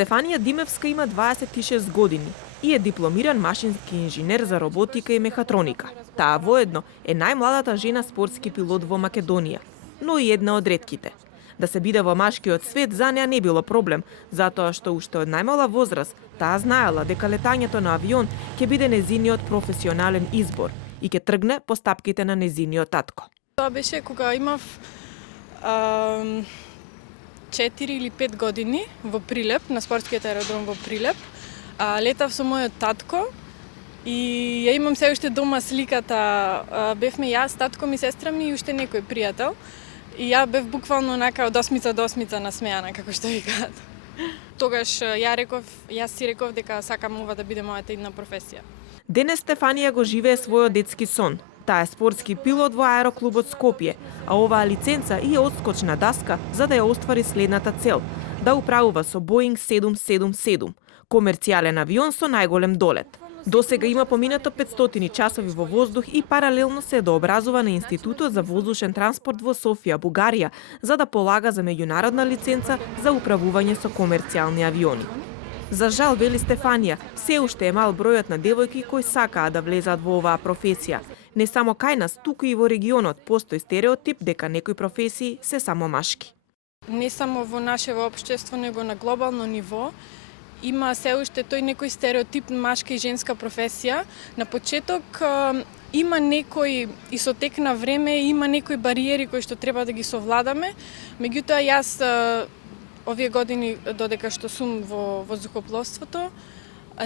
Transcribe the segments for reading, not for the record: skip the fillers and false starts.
Стефанија Димевска има 26 години и е дипломиран машински инженер за роботика и мехатроника. Таа воедно е најмладата жена спортски пилот во Македонија, но и една од ретките. Да се биде во машкиот свет за неа не било проблем, затоа што уште од најмала возраст таа знаела дека летањето на авион ќе биде незиниот професионален избор и ќе тргне по стапките на незиниот татко. Тоа беше кога имав 4 или 5 години во Прилеп, на спортскиот аеродром во Прилеп. Летав со мојот татко и ја имам се уште дома сликата. Бевме јас, татко ми, сестра ми и уште некој пријател. И ја бев буквално онака од осмица до осмица насмејана, како што викаат. Тогаш јас си реков дека сакам ова да биде мојата идна професија. Денес Стефанија го живее својот детски сон. Таа е спортски пилот во аероклубот Скопје, а оваа лиценца и е одскочна даска за да ја оствари следната цел – да управува со Боинг 777, комерцијален авион со најголем долет. Досега има поминато 500 часови во воздух и паралелно се дообразува на Институтот за воздушен транспорт во Софија, Бугарија, за да полага за меѓународна лиценца за управување со комерцијални авиони. За жал, вели Стефанија, се уште е мал бројот на девојки кои сакаат да влезат во оваа професија. Не само кај нас, туку и во регионот постои стереотип дека некои професии се само машки. Не само во нашево општество, него на глобално ниво има се уште тој некој стереотип машка и женска професија. На почеток има некој и со тек на време има некои бариери кои што треба да ги совладаме. Меѓутоа јас овие години додека што сум во воздухопловството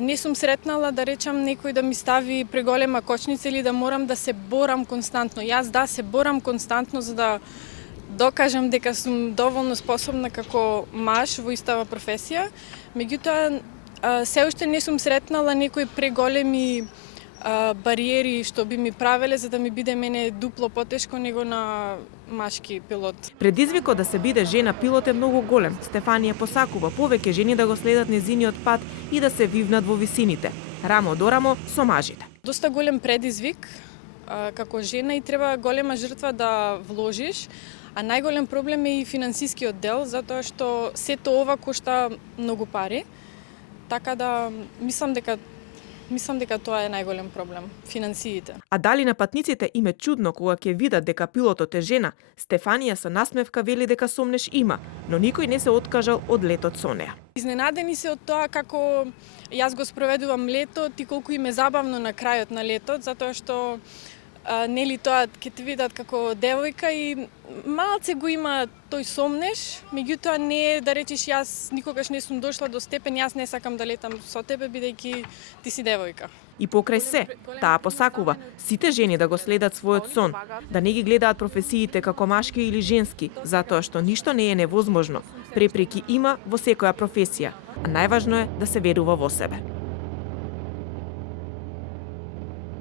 не сум сретнала да речам некој да ми стави преголема кочница или да морам да се борам константно. Јас се борам константно за да докажам дека сум доволно способна како маж во истава професија. Меѓутоа, се уште не сум сретнала некои преголеми бариери што би ми правеле за да ми биде мене дупло потешко него на машки пилот. Предизвикот да се биде жена пилот е многу голем. Стефанија посакува повеќе жени да го следат незиниот пат и да се вивнат во висините, рамо до рамо со мажите. Доста голем предизвик како жена и треба голема жртва да вложиш. А најголем проблем е и финансискиот дел, затоа што сето ова кошта многу пари. Така да мислам дека тоа е најголем проблем, финансиите. А дали на патниците им е чудно кога ќе видат дека пилотот е жена? Стефанија со насмевка вели дека сомнеш има, но никој не се откажал од летот со неа. Изненадени се од тоа како јас го спроведувам летот и колку им е забавно на крајот на летот, затоа што нели тоа ќе те видат како девојка и малце го има тој сомнеш, меѓутоа не е да речеш јас никогаш не сум дошла до степен јас не сакам да летам со тебе бидејќи ти си девојка. И покрај се, таа посакува сите жени да го следат својот сон, да не ги гледаат професиите како машки или женски, затоа што ништо не е невозможно. Препреки има во секоја професија, а најважно е да се верува во себе.